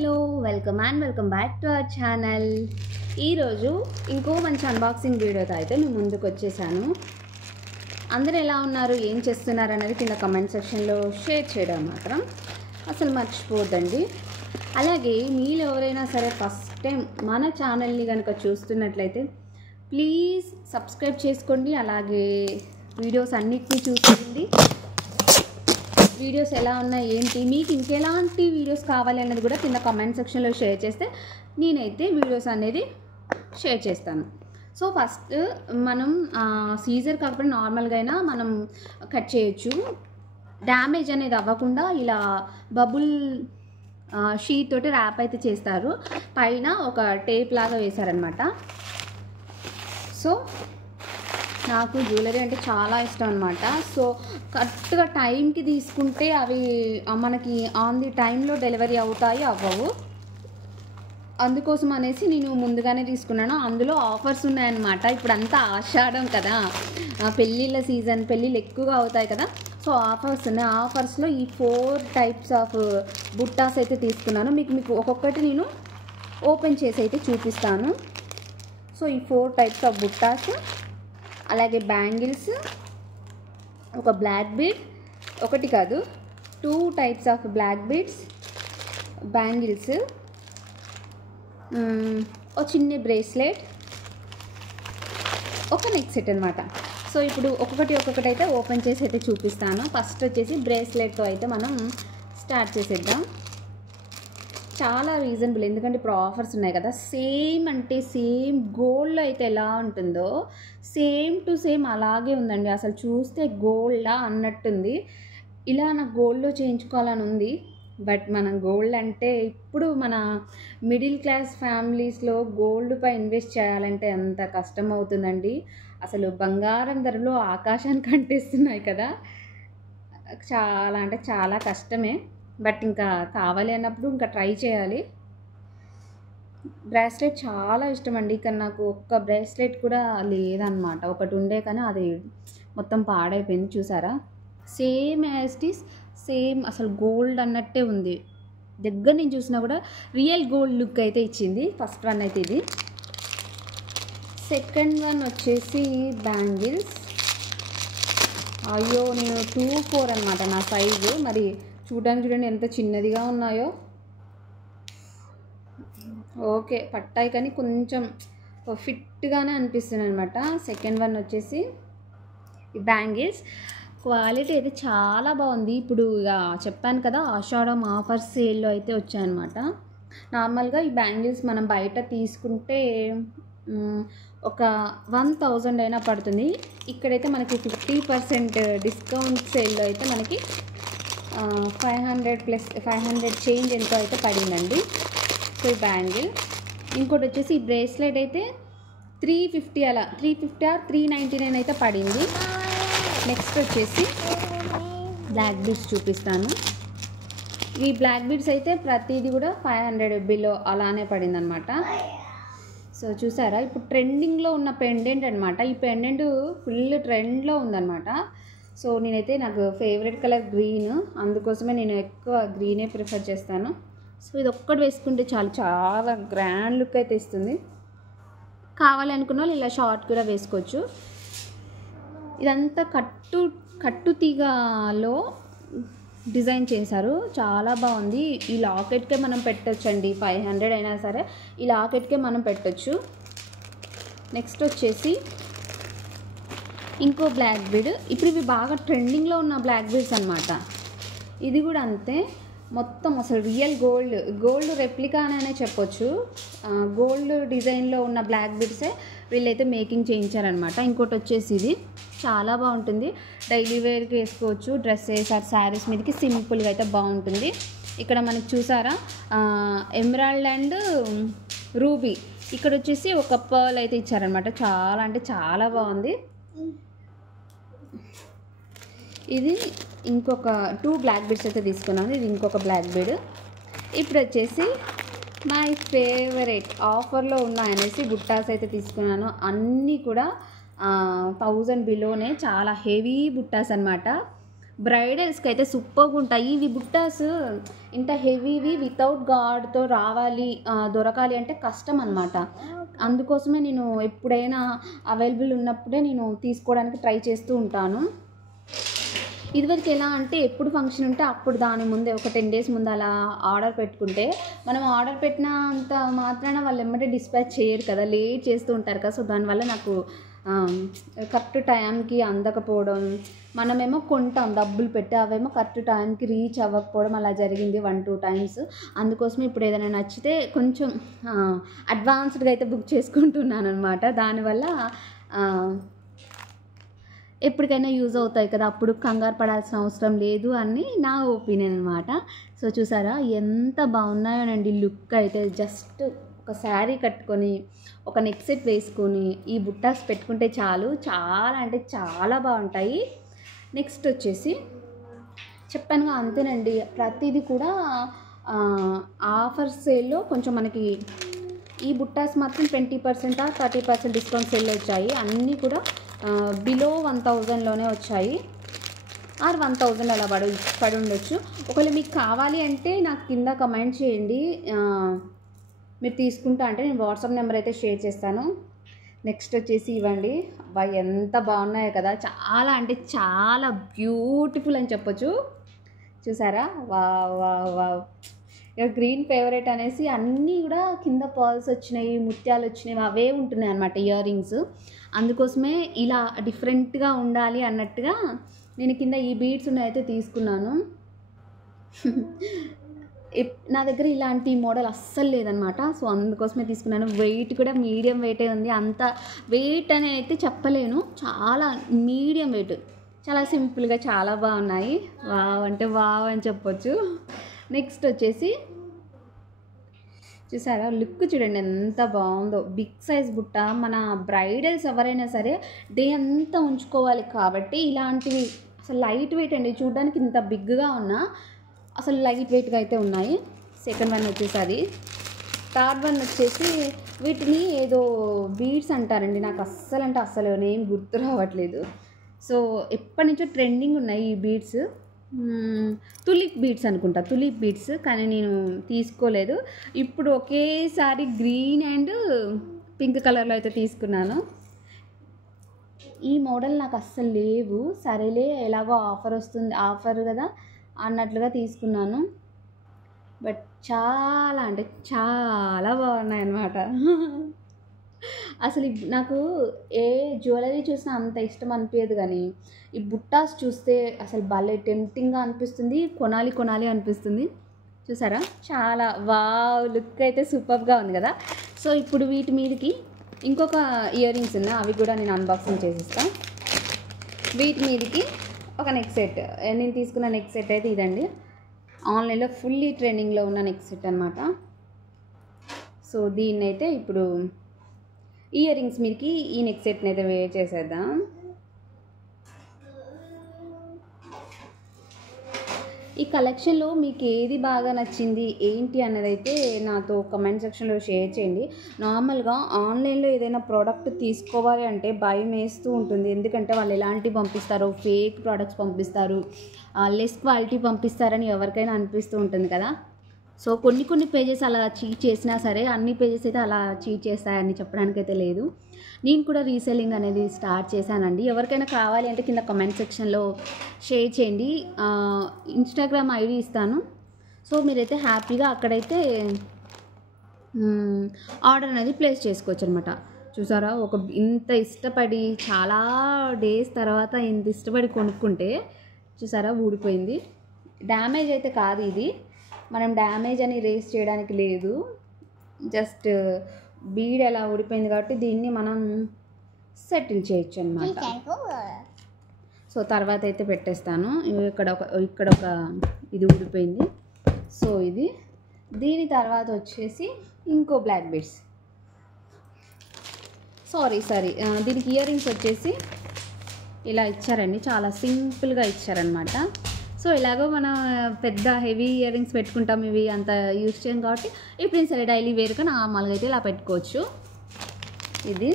Hello welcome back to our channel. ఈరోజు ఇంకో మంచి అన్బాక్సింగ్ వీడియోతో అయితే మేము ముందుకు వచ్చేసాను. అందరూ ఎలా ఉన్నారు, ఏం చేస్తున్నారు అనేది కింద కమెంట్ సెక్షన్లో షేర్ చేయడం మాత్రం అసలు మర్చిపోద్దండి. అలాగే మీరు ఎవరైనా సరే ఫస్ట్ టైం మన ఛానల్ని కనుక చూస్తున్నట్లయితే ప్లీజ్ సబ్స్క్రైబ్ చేసుకోండి. అలాగే వీడియోస్ అన్నిటినీ చూసుకోండి. వీడియోస్ ఎలా ఉన్నాయి, ఏంటి, మీకు ఇంకెలాంటి వీడియోస్ కావాలి అన్నది కూడా కింద కామెంట్ సెక్షన్లో షేర్ చేస్తే నేనైతే వీడియోస్ అనేది షేర్ చేస్తాను. సో ఫస్ట్ మనం సీజర్ కాకపోతే నార్మల్గా అయినా మనం కట్ చేయొచ్చు. డ్యామేజ్ అనేది అవ్వకుండా ఇలా బబుల్ షీట్ తోటి ర్యాప్ అయితే చేస్తారు. పైన ఒక టేప్ లాగా వేశారనమాట. సో నాకు జ్యువెలరీ అంటే చాలా ఇష్టం అనమాట. సో కరెక్ట్గా టైంకి తీసుకుంటే అవి మనకి ఆన్ ది టైంలో డెలివరీ అవుతాయి, అవ్వవు. అందుకోసం అనేసి నేను ముందుగానే తీసుకున్నాను. అందులో ఆఫర్స్ ఉన్నాయన్నమాట. ఇప్పుడు అంతా ఆషాఢం కదా, పెళ్ళిళ్ళ సీజన్, పెళ్ళిళ్ళు ఎక్కువగా అవుతాయి కదా. సో ఆఫర్స్ ఉన్నాయి. ఆఫర్స్లో ఈ 4 టైప్స్ ఆఫ్ బుట్టాస్ అయితే తీసుకున్నాను. మీకు ఒక్కొక్కటి నేను ఓపెన్ చేసి అయితే చూపిస్తాను. సో ఈ 4 టైప్స్ ఆఫ్ బుట్టాస్, అలాగే బ్యాంగిల్స్, ఒక బ్లాక్ బీడ్, ఒకటి కాదు 2 types of black beads, bangles, ఒక చిన్న బ్రేస్లెట్, ఒక నెక్ సెట్ అనమాట. సో ఇప్పుడు ఒక్కొక్కటి అయితే ఓపెన్ చేసి అయితే చూపిస్తాను. ఫస్ట్ వచ్చేసి బ్రేస్లెట్తో అయితే మనం స్టార్ట్ చేసేద్దాం. చాలా రీజనబుల్, ఎందుకంటే ఇప్పుడు ఆఫర్స్ ఉన్నాయి కదా. సేమ్ అంటే సేమ్ గోల్డ్లో అయితే ఎలా ఉంటుందో సేమ్ టు సేమ్ అలాగే ఉందండి. అసలు చూస్తే గోల్డా అన్నట్టుంది. ఇలా నాకు గోల్డ్లో చేయించుకోవాలని ఉంది. బట్ మనం గోల్డ్ అంటే ఇప్పుడు మన మిడిల్ క్లాస్ ఫ్యామిలీస్లో గోల్డ్పై ఇన్వెస్ట్ చేయాలంటే ఎంత కష్టం అవుతుందండి. అసలు బంగారం ధరలు ఆకాశానికి అంటేస్తున్నాయి కదా. చాలా అంటే చాలా కష్టమే. బట్ ఇంకా కావాలి అన్నప్పుడు ఇంకా ట్రై చేయాలి. బ్రేస్లెట్ చాలా ఇష్టం అండి. కానీ నాకు ఒక్క బ్రేస్లెట్ కూడా లేదన్నమాట. ఒకటి ఉండే కానీ అది మొత్తం పాడైపోయింది. చూసారా, same as it is, same అసలు గోల్డ్ అన్నట్టే ఉంది. దగ్గర నుంచి చూసినా కూడా రియల్ గోల్డ్ లుక్ అయితే ఇచ్చింది. ఫస్ట్ వన్ అయితే ఇది. సెకండ్ వన్ వచ్చేసి బ్యాంగిల్స్. అయ్యో, నేను 2-4 అనమాట నా సైజు. మరి చూడండి ఎంత చిన్నదిగా ఉన్నాయో. ఓకే, పట్టాయి కానీ కొంచెం ఫిట్గానే అనిపిస్తుంది అనమాట. సెకండ్ వన్ వచ్చేసి ఈ బ్యాంగిల్స్. క్వాలిటీ అయితే చాలా బాగుంది. ఇప్పుడు ఇక చెప్పాను కదా, ఆషాఢం ఆఫర్ సేల్లో అయితే వచ్చాయన్నమాట. నార్మల్గా ఈ బ్యాంగిల్స్ మనం బయట తీసుకుంటే ఒక 1000 అయినా పడుతుంది. ఇక్కడైతే మనకి 50% డిస్కౌంట్ సేల్లో అయితే మనకి 500 ప్లస్ 500 చేంజ్ ఎంతో అయితే పడిందండి. సో ఈ బ్యాంగిల్. ఇంకోటి వచ్చేసి ఈ బ్రేస్లెట్ అయితే 350 అలా 350 ఆర్ 399 అయితే పడింది. నెక్స్ట్ వచ్చేసి బ్లాక్ బీడ్స్ చూపిస్తాను. ఈ బ్లాక్ బీడ్స్ అయితే ప్రతిదీ కూడా 500 బిలో అలానే పడిందనమాట. సో చూసారా, ఇప్పుడు ట్రెండింగ్లో ఉన్న పెండెంట్ అనమాట. ఈ పెండెంట్ ఫుల్ ట్రెండ్లో ఉందన్నమాట. సో నేనైతే నాకు ఫేవరెట్ కలర్ గ్రీన్, అందుకోసమే నేను ఎక్కువ గ్రీనే ప్రిఫర్ చేస్తాను. సో ఇది ఒక్కటి వేసుకుంటే చాలు, చాలా గ్రాండ్ లుక్ అయితే ఇస్తుంది. కావాలనుకున్న వాళ్ళు ఇలా షార్ట్ కూడా వేసుకోవచ్చు. ఇదంతా కట్టు తీగలో డిజైన్ చేశారు, చాలా బాగుంది. ఈ లాకెట్కే మనం పెట్టొచ్చండి. 500 అయినా సరే ఈ లాకెట్కే మనం పెట్టొచ్చు. నెక్స్ట్ వచ్చేసి ఇంకో బ్లాక్ బీడ్. ఇప్పుడు ఇవి బాగా ట్రెండింగ్లో ఉన్న బ్లాక్ బీడ్స్ అనమాట. ఇది కూడా అంతే, మొత్తం అసలు రియల్ గోల్డ్ రెప్లికా అనే చెప్పొచ్చు. గోల్డ్ డిజైన్లో ఉన్న బ్లాక్ బీడ్సే వీళ్ళైతే మేకింగ్ చేయించారనమాట. ఇంకోటి వచ్చేసి ఇది చాలా బాగుంటుంది. డైలీ వేర్కి వేసుకోవచ్చు, డ్రెస్సెస్ ఆర్ శారీస్ మీదకి సింపుల్గా అయితే బాగుంటుంది. ఇక్కడ మనకి చూసారా, ఎమరాల్డ్ అండ్ రూబీ. ఇక్కడ వచ్చేసి ఒక పర్ల్ అయితే ఇచ్చారనమాట. చాలా అంటే చాలా బాగుంది. ఇది ఇంకొక 2 బ్లాక్ బీడ్స్ అయితే తీసుకున్నాను. ఇది ఇంకొక బ్లాక్ బీడ్. ఇప్పుడు వచ్చేసి మై ఫేవరెట్ ఆఫర్లో ఉన్నాయనేసి బుట్టాస్ అయితే తీసుకున్నాను. అన్నీ కూడా 1000 బిలోనే, చాలా హెవీ బుట్టాస్ అనమాట. బ్రైడల్స్కి అయితే సూపర్గా ఉంటాయి ఇవి బుట్టాస్. ఇంత హెవీవి వితౌట్ గాడ్తో రావాలి దొరకాలి అంటే కష్టం అనమాట. అందుకోసమే నేను ఎప్పుడైనా అవైలబుల్ ఉన్నప్పుడే నేను తీసుకోవడానికి ట్రై చేస్తూ ఉంటాను. ఇదివరకు ఎలా అంటే ఎప్పుడు ఫంక్షన్ ఉంటే అప్పుడు దాని ముందే ఒక 10 days ముందు అలా ఆర్డర్ పెట్టుకుంటే మనం ఆర్డర్ పెట్టినంత మాత్రాన వాళ్ళు ఎమ్మటే డిస్పాచ్ చేయరు కదా, లేట్ చేస్తూ ఉంటారు కదా. సో దానివల్ల నాకు కరెక్ట్ టైంకి అందకపోవడం, మనమేమో కొంటాం డబ్బులు పెట్టి, అవేమో కరెక్ట్ టైంకి రీచ్ అవ్వకపోవడం అలా జరిగింది 1-2 times. అందుకోసం ఇప్పుడు ఏదైనా నచ్చితే కొంచెం అడ్వాన్స్డ్గా అయితే బుక్ చేసుకుంటున్నాను అనమాట. దానివల్ల ఎప్పటికైనా యూజ్ అవుతాయి కదా, అప్పుడు కంగారు పడాల్సిన అవసరం లేదు అని నా ఒపీనియన్ అనమాట. సో చూసారా ఎంత బాగున్నాయోనండి లుక్ అయితే. జస్ట్ ఒక శారీ కట్టుకొని ఒక నెక్ సెట్ వేసుకొని ఈ బుట్టాస్ పెట్టుకుంటే చాలు, చాలా అంటే చాలా బాగుంటాయి. నెక్స్ట్ వచ్చేసి చెప్పానుగా అంతేనండి, ప్రతిదీ కూడా ఆఫర్ సేల్లో కొంచెం మనకి ఈ బుట్టాస్ మాత్రం 20% 30% డిస్కౌంట్ సేల్లో వచ్చాయి. అన్నీ కూడా బిలో 1000లోనే వచ్చాయి, ఆర్ 1000 అలా పడి ఉండొచ్చు. ఒకవేళ మీకు కావాలి అంటే నాకు కింద కమెంట్ చేయండి, మీరు తీసుకుంటా అంటే నేను వాట్సాప్ నెంబర్ అయితే షేర్ చేస్తాను. నెక్స్ట్ వచ్చేసి ఇవ్వండి, ఎంత బాగున్నాయో కదా, చాలా అంటే చాలా బ్యూటిఫుల్ అని చెప్పొచ్చు. చూసారా, వావ్ వావ్ వావ్. ఇక గ్రీన్ ఫేవరెట్ అనేసి అన్నీ కూడా కింద పర్ల్స్ వచ్చినాయి, ముత్యాలు వచ్చినాయి, అవే ఉంటున్నాయి అన్నమాట ఇయర్ రింగ్స్. అందుకోసమే ఇలా డిఫరెంట్గా ఉండాలి అన్నట్టుగా నేను కింద ఈ బీడ్స్ ఉన్నాయైతే తీసుకున్నాను. నా దగ్గర ఇలాంటి మోడల్ అస్సలు లేదనమాట. సో అందుకోసమే తీసుకున్నాను. వెయిట్ కూడా మీడియం వెయిటే ఉంది, అంత వెయిట్ అని అయితే చెప్పలేను, చాలా మీడియం వెయిట్, చాలా సింపుల్గా చాలా బాగున్నాయి. వావ్ అంటే వావ్ అని చెప్పొచ్చు. నెక్స్ట్ వచ్చేసి చూసారా, లుక్ చూడండి ఎంత బాగుందో. బిగ్ సైజ్ బుట్ట, మన బ్రైడల్స్ ఎవరైనా సరే డే అంతా ఉంచుకోవాలి కాబట్టి ఇలాంటివి అసలు లైట్ వెయిట్ అండి. చూడడానికి ఇంత బిగ్గా ఉన్నా అసలు లైట్ వెయిట్గా అయితే ఉన్నాయి. సెకండ్ వన్ వచ్చేసి అది. థర్డ్ వన్ వచ్చేసి వీటిని ఏదో బీడ్స్ అంటారండి, నాకు అస్సలు అంటే అస్సలు నేమ్ గుర్తు రావట్లేదు. సో ఎప్పటి నుంచో ట్రెండింగ్ ఉన్నాయి ఈ బీడ్స్, తులిప్ బీడ్స్ అనుకుంటా, తులిప్ బీడ్స్. కానీ నేను తీసుకోలేదు. ఇప్పుడు ఒకేసారి గ్రీన్ అండ్ పింక్ కలర్లో అయితే తీసుకున్నాను. ఈ మోడల్ నాకు అస్సలు లేవు, సరేలే ఎలాగో ఆఫర్ వస్తుంది, ఆఫర్ కదా అన్నట్లుగా తీసుకున్నాను. బట్ చాలా అంటే చాలా బాగున్నాయి అన్నమాట. అసలు నాకు ఏ జ్యువెలరీ చూసినా అంత ఇష్టం అనిపించదు, కానీ ఈ బుట్టాస్ చూస్తే అసలు భలే టెంప్టింగ్గా అనిపిస్తుంది, కొనాలి కొనాలి అనిపిస్తుంది. చూసారా, చాలా వావ్, లుక్ అయితే సూపర్గా ఉంది కదా. సో ఇప్పుడు వీటి మీదకి ఇంకొక ఇయర్ రింగ్స్ ఉన్నాయి, అవి కూడా నేను అన్బాక్సింగ్ చేసిస్తాను. వీటి మీదకి ఒక నెక్ సెట్, నేను తీసుకున్న నెక్ సెట్ అయితే ఇదండి, ఆన్లైన్లో ఫుల్లీ ట్రెండింగ్లో ఉన్న నెక్ సెట్ అనమాట. సో దీన్ని అయితే ఇప్పుడు ఇయర్ రింగ్స్ మీదకి ఈ నెక్ సెట్ని అయితే వేర్ చేసేద్దాం. ఈ కలెక్షన్లో మీకు ఏది బాగా నచ్చింది ఏంటి అన్నదైతే నాతో కమెంట్ సెక్షన్లో షేర్ చేయండి. నార్మల్గా ఆన్లైన్లో ఏదైనా ప్రోడక్ట్ తీసుకోవాలి అంటే భయం వేస్తూ ఉంటుంది, ఎందుకంటే వాళ్ళు ఎలాంటివి పంపిస్తారో, ఫేక్ ప్రోడక్ట్స్ పంపిస్తారు, లెస్ క్వాలిటీ పంపిస్తారని ఎవరికైనా అనిపిస్తూ ఉంటుంది కదా. సో కొన్ని పేజెస్ అలా చీట్ చేసినా సరే అన్ని పేజెస్ అయితే అలా చీట్ చేస్తాయని చెప్పడానికైతే లేదు. నేను కూడా రీసెల్లింగ్ అనేది స్టార్ట్ చేశానండి. ఎవరికైనా కావాలి అంటే కింద కమెంట్ సెక్షన్లో షేర్ చేయండి, ఇన్స్టాగ్రామ్ ఐడి ఇస్తాను. సో మీరైతే హ్యాపీగా అక్కడైతే ఆర్డర్ అనేది ప్లేస్ చేసుకోవచ్చు అనమాట. చూసారా, ఇంత ఇష్టపడి చాలా డేస్ తర్వాత ఇంత ఇష్టపడి కొనుక్కుంటే చూసారా ఊడిపోయింది. డ్యామేజ్ అయితే కాదు ఇది, మనం డ్యామేజ్ అని రేస్ చేయడానికి లేదు, జస్ట్ బీడ్ ఎలా ఊడిపోయింది కాబట్టి దీన్ని మనం సెటిల్ చేయొచ్చు అన్నమాట. సో తర్వాత అయితే పెట్టేస్తాను. ఇక్కడ ఒక ఇది ఊడిపోయింది. సో ఇది దీని తర్వాత వచ్చేసి ఇంకో బ్లాక్ బీడ్స్, సారీ దీనికి ఇయర్ రింగ్స్ వచ్చేసి ఇలా ఇచ్చారండి, చాలా సింపుల్గా ఇచ్చారనమాట. సో ఇలాగో మనం పెద్ద హెవీ ఇయర్ రింగ్స్ పెట్టుకుంటాం, ఇవి అంత యూజ్ చేయం కాబట్టి ఇప్పుడు సరే డైలీ వేర్గా నార్మల్గా అయితే ఇలా పెట్టుకోవచ్చు. ఇది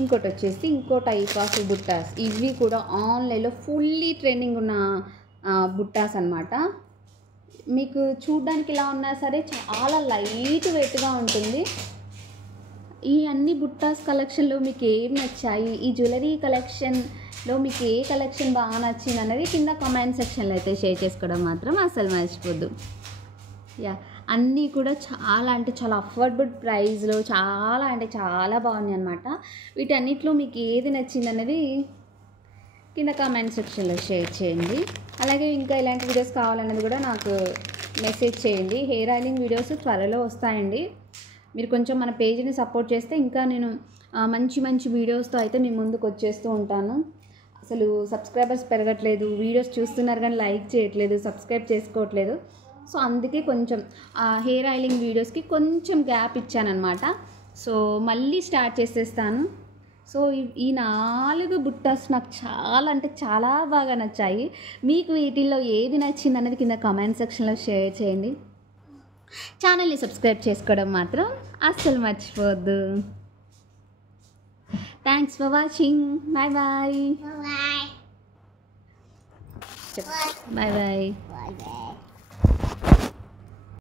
ఇంకోటి వచ్చేసి ఇంకో టైప్ ఆఫ్ బుట్టాస్. ఇవి కూడా ఆన్లైన్లో ఫుల్లీ ట్రెండింగ్ ఉన్న బుట్టాస్ అనమాట. మీకు చూడ్డానికి ఇలా ఉన్నా సరే చాలా లైట్ వెయిట్గా ఉంటుంది. ఈ అన్ని బుట్టాస్ కలెక్షన్లో మీకు ఏం నచ్చాయి, ఈ జ్యువెలరీ కలెక్షన్లో మీకు ఏ కలెక్షన్ బాగా నచ్చింది అనేది కింద కామెంట్ సెక్షన్లో అయితే షేర్ చేసుకోవడం మాత్రం అసలు మర్చిపోద్దు. అన్నీ కూడా చాలా అంటే చాలా అఫోర్డబుల్ ప్రైస్లో చాలా అంటే చాలా బాగున్నాయి అనమాట. వీటన్నిటిలో మీకు ఏది నచ్చింది అనేది కింద కామెంట్ సెక్షన్లో షేర్ చేయండి. అలాగే ఇంకా ఇలాంటి వీడియోస్ కావాలన్నది కూడా నాకు మెసేజ్ చేయండి. హెయిర్ ఆయిలింగ్ వీడియోస్ త్వరలో వస్తాయండి. మీరు కొంచెం మన పేజీని సపోర్ట్ చేస్తే ఇంకా నేను మంచి మంచి వీడియోస్తో అయితే మీ ముందుకు వచ్చేస్తూ ఉంటాను. అసలు సబ్స్క్రైబర్స్ పెరగట్లేదు, వీడియోస్ చూస్తున్నారు కానీ లైక్ చేయట్లేదు, సబ్స్క్రైబ్ చేసుకోవట్లేదు. సో అందుకే కొంచెం హెయిర్ ఆయిలింగ్ వీడియోస్కి కొంచెం గ్యాప్ ఇచ్చానమాట. సో మళ్ళీ స్టార్ట్ చేసేస్తాను. సో ఈ 4 బుట్టాస్ నాకు చాలా అంటే చాలా బాగా నచ్చాయి. మీకు వీటిల్లో ఏది నచ్చింది అన్నది కింద కామెంట్ సెక్షన్లో షేర్ చేయండి. ఛానల్ని సబ్స్క్రైబ్ చేసుకోవడం మాత్రం అస్సలు మర్చిపోవద్దు. Thanks for watching. Bye bye. Bye bye.